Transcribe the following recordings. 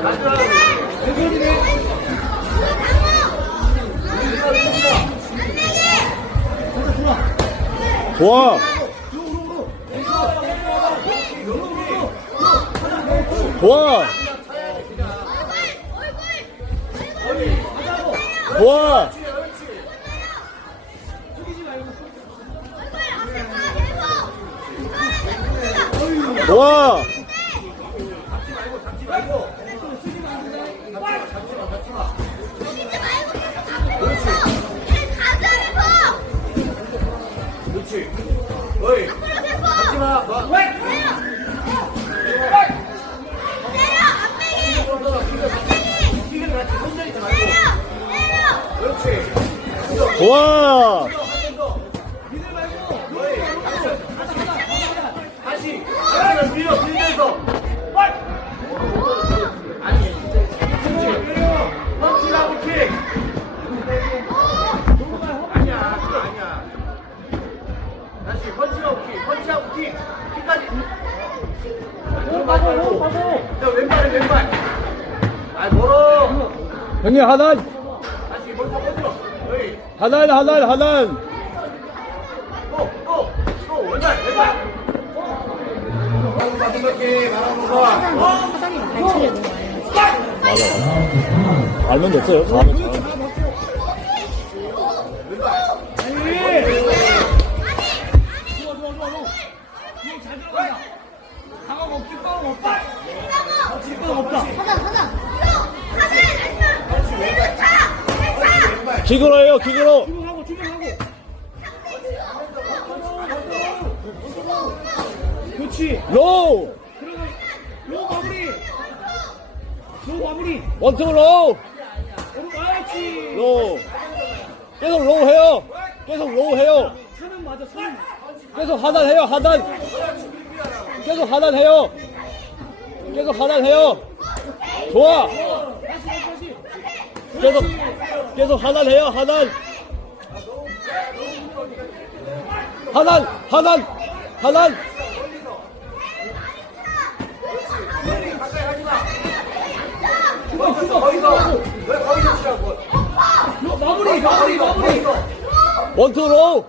좋아 좋아 좋아 와. 와. 좋아 그렇지. 어이. 잡지 마. 뛰는 같이 혼자 있지 말고. 그렇지. 좋 펀치라고 킥. 펀치하고 킥. 킥까지. 왼발고 야, 왼발에 왼발. 아, 멀어. 형님 하단. 다시 머리 더 꺼들어. 어이. 하단 하단 하단. 또, 또, 또, 왼발, 왼발. 받은 것게 바라보는 거. 맞아. 알면 됐어요. 잘하면 잘하 면. 기그로 해요. 기그로. 그렇지. 로우. 로 마무리. 로 마무리. 원투 로우. 가야지. 로우. 계속 로우 해요. 계속 로우 해요. 차는 맞아. 차는. 계속 하단 해요. 하단. 계속 하단 해요. 계속 하단 해요. 좋아. 계속 계속 하단 해요. 하단. 하단 하단 하단. 거기서. 왜 거기서 치라고? 로 마무리. 마무리. 마무리. 원투 로우.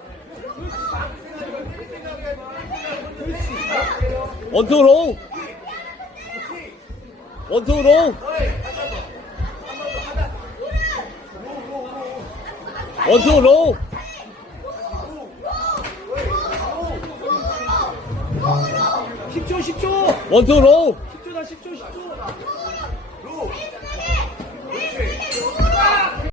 원투 로우. 원투 로우. 원투 로우. 10초 10초. 원투 로우. 10초다 10초